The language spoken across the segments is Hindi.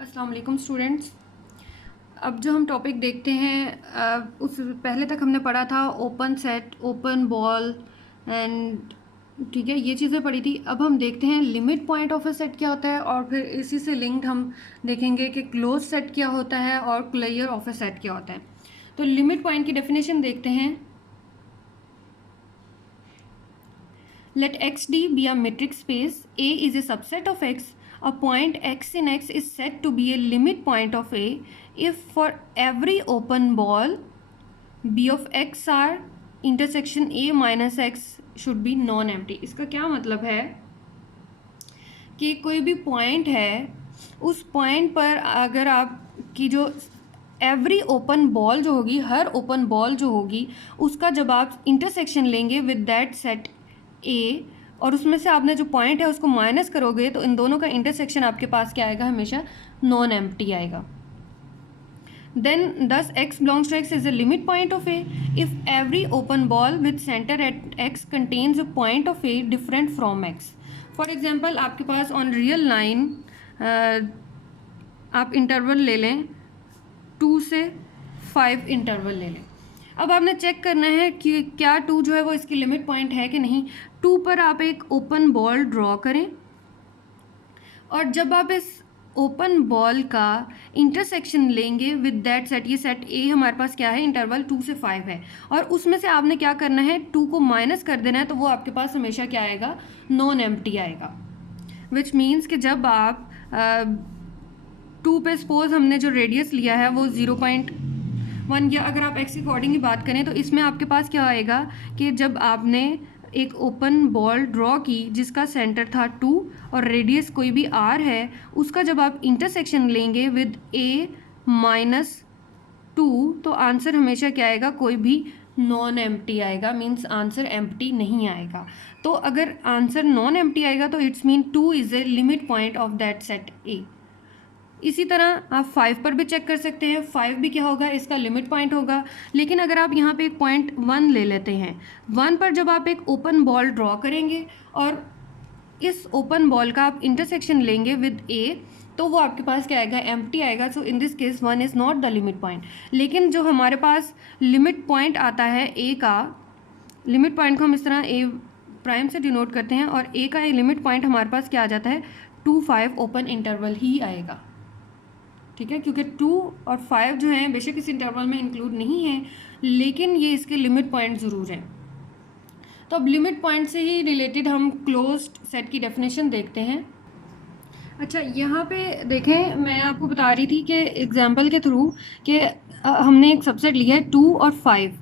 अस्सलाम वालेकुम स्टूडेंट्स। अब जो हम टॉपिक देखते हैं उस पहले तक हमने पढ़ा था open set, open ball and ठीक है, ये चीज़ें पढ़ी थी। अब हम देखते हैं limit point of a set क्या होता है, और फिर इसी से लिंक्ड हम देखेंगे कि क्लोज सेट क्या होता है और क्लियर ऑफ अ सेट क्या होता है। तो लिमिट पॉइंट की डेफिनेशन देखते हैं। Let XD be a metric space. A is a subset of X. A point X in X is said to be a limit point of A if for every open ball B of X are intersection A minus X should be non-empty. इसका क्या मतलब है कि कोई भी पॉइंट है, उस पॉइंट पर अगर आपकी जो एवरी ओपन बॉल जो होगी, हर ओपन बॉल जो होगी, उसका जब आप इंटरसेक्शन लेंगे विद दैट सेट ए और उसमें से आपने जो पॉइंट है उसको माइनस करोगे तो इन दोनों का इंटरसेक्शन आपके पास क्या आएगा, हमेशा नॉन एम्प्टी आएगा। Then thus x belongs to x is a limit point of A if every open ball with center at x contains a point of A different from x. For example, आपके पास on real line आप इंटरवल ले लें 2 से 5 इंटरवल ले लें। अब आपने चेक करना है कि क्या 2 जो है वो इसकी लिमिट पॉइंट है कि नहीं। 2 पर आप एक ओपन बॉल ड्रॉ करें और जब आप इस ओपन बॉल का इंटरसेक्शन लेंगे विद दैट सेट, ये सेट ए हमारे पास क्या है, इंटरवल 2 से 5 है, और उसमें से आपने क्या करना है, 2 को माइनस कर देना है, तो वो आपके पास हमेशा क्या आएगा, नॉन एम्प्टी आएगा। विच मीन्स कि जब आप 2 पे सपोज हमने जो रेडियस लिया है वो 0.1, या अगर आप एक्स के अकॉर्डिंग की बात करें तो इसमें आपके पास क्या आएगा कि जब आपने एक ओपन बॉल ड्रॉ की जिसका सेंटर था 2 और रेडियस कोई भी r है, उसका जब आप इंटरसेक्शन लेंगे विद a माइनस 2 तो आंसर हमेशा क्या आएगा, कोई भी नॉन एम्प्टी आएगा, मीन्स आंसर एम्प्टी नहीं आएगा। तो अगर आंसर नॉन एम्प्टी आएगा तो it's mean 2 is a limit point of that set ए। इसी तरह आप 5 पर भी चेक कर सकते हैं, 5 भी क्या होगा, इसका लिमिट पॉइंट होगा। लेकिन अगर आप यहाँ पे एक पॉइंट 1 ले लेते हैं, 1 पर जब आप एक ओपन बॉल ड्रॉ करेंगे और इस ओपन बॉल का आप इंटरसेक्शन लेंगे विद ए तो वो आपके पास क्या आएगा, एम्प्टी आएगा। So in this case 1 is not the limit point. लेकिन जो हमारे पास लिमिट पॉइंट आता है ए का, लिमिट पॉइंट को हम इस तरह ए प्राइम से डिनोट करते हैं और ए का लिमिट पॉइंट हमारे पास क्या आ जाता है, 2, 5 ओपन इंटरवल ही आएगा। ठीक है, क्योंकि 2 और 5 जो हैं बेशक इस इंटरवल में इंक्लूड नहीं है, लेकिन ये इसके लिमिट पॉइंट ज़रूर हैं। तो अब लिमिट पॉइंट से ही रिलेटेड हम क्लोज्ड सेट की डेफिनेशन देखते हैं। अच्छा, यहाँ पे देखें, मैं आपको बता रही थी कि एग्जांपल के थ्रू कि हमने एक सबसेट लिया है 2 और 5,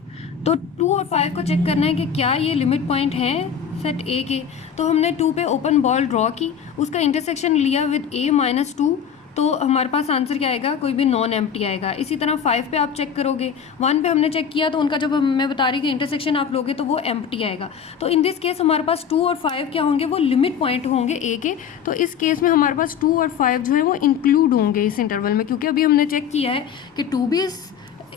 तो 2 और 5 को चेक करना है कि क्या ये लिमिट पॉइंट हैं सेट ए के। तो हमने 2 पे ओपन बॉल ड्रॉ की, उसका इंटरसेक्शन लिया विद a माइनस 2, तो हमारे पास आंसर क्या आएगा, कोई भी नॉन एम्प्टी आएगा। इसी तरह 5 पे आप चेक करोगे, 1 पे हमने चेक किया तो उनका जब मैं बता रही कि इंटरसेक्शन आप लोगे तो वो एम्प्टी आएगा। तो इन दिस केस हमारे पास 2 और 5 क्या होंगे, वो लिमिट पॉइंट होंगे ए के। तो इस केस में हमारे पास 2 और 5 जो है वो इंक्लूड होंगे इस इंटरवल में, क्योंकि अभी हमने चेक किया है कि 2 भी इस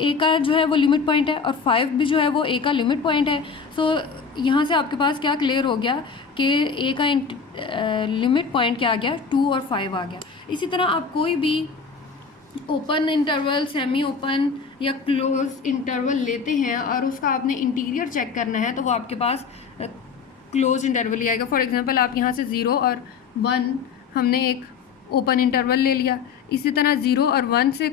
ए का जो है वो लिमिट पॉइंट है और 5 भी जो है वो ए का लिमिट पॉइंट है। सो यहाँ से आपके पास क्या क्लियर हो गया कि ए का लिमिट पॉइंट क्या आ गया, 2 और 5 आ गया। इसी तरह आप कोई भी ओपन इंटरवल, सेमी ओपन या क्लोज इंटरवल लेते हैं और उसका आपने इंटीरियर चेक करना है तो वो आपके पास क्लोज इंटरवल ही आएगा। फॉर एग्जांपल आप यहाँ से 0 और 1 हमने एक ओपन इंटरवल ले लिया, इसी तरह 0 और 1 से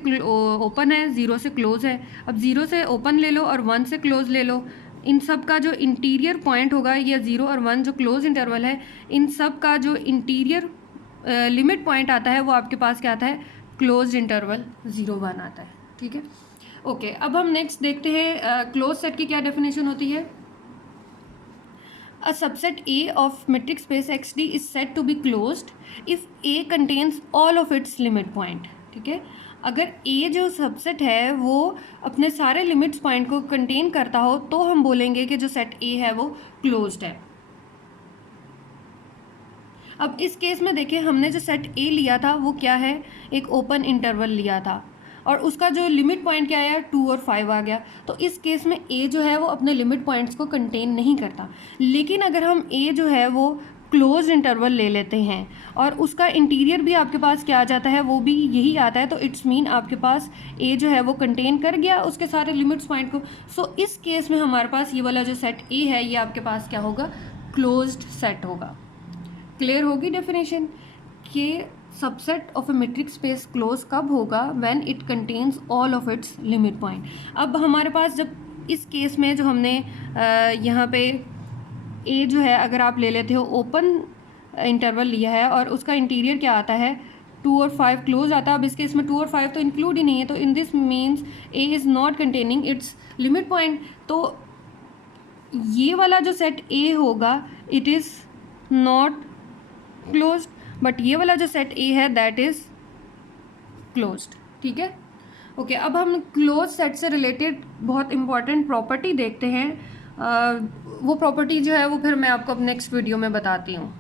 ओपन है, 0 से क्लोज है। अब 0 से ओपन ले लो और 1 से क्लोज ले लो, इन सब का जो इंटीरियर पॉइंट होगा, या 0 और 1 जो क्लोज इंटरवल है, इन सब का जो इंटीरियर लिमिट पॉइंट आता है वो आपके पास क्या आता है, क्लोज इंटरवल 0, 1 आता है। ठीक है, ओके। अब हम नेक्स्ट देखते हैं क्लोज सेट की क्या डेफिनेशन होती है। A subset A of metric space XD is said to be closed if A contains all of its limit point। ठीक है, अगर A जो सबसेट है वो अपने सारे लिमिट्स पॉइंट को कंटेन करता हो तो हम बोलेंगे कि जो सेट A है वो क्लोज्ड है। अब इस केस में देखिए, हमने जो सेट A लिया था वो क्या है, एक ओपन इंटरवल लिया था और उसका जो लिमिट पॉइंट क्या आया, 2 और 5 आ गया। तो इस केस में A जो है वो अपने लिमिट पॉइंट्स को कंटेन नहीं करता। लेकिन अगर हम A जो है वो क्लोज इंटरवल ले लेते हैं और उसका इंटीरियर भी आपके पास क्या आ जाता है, वो भी यही आता है, तो इट्स मीन आपके पास ए जो है वो कंटेन कर गया उसके सारे लिमिट्स पॉइंट को। सो इस केस में हमारे पास ये वाला जो सेट ए है ये आपके पास क्या होगा, क्लोज्ड सेट होगा। क्लियर होगी डेफिनेशन कि subset of a metric space close कब होगा, when it contains all of its limit point. अब हमारे पास जब इस केस में जो हमने यहाँ पे ए जो है अगर आप ले लेते हो ओपन इंटरवल लिया है और उसका इंटीरियर क्या आता है 2 और 5 क्लोज आता है। अब इस केस में 2 और 5 तो इंक्लूड ही नहीं है, तो in this means A is not containing it's limit point. तो ये वाला जो सेट ए होगा it is not closed, but ये वाला जो सेट ए है दैट इज़ क्लोज्ड। ठीक है, ओके। अब हम क्लोज सेट से रिलेटेड बहुत इंपॉर्टेंट प्रॉपर्टी देखते हैं। वो प्रॉपर्टी जो है वो फिर मैं आपको अब नेक्स्ट वीडियो में बताती हूँ।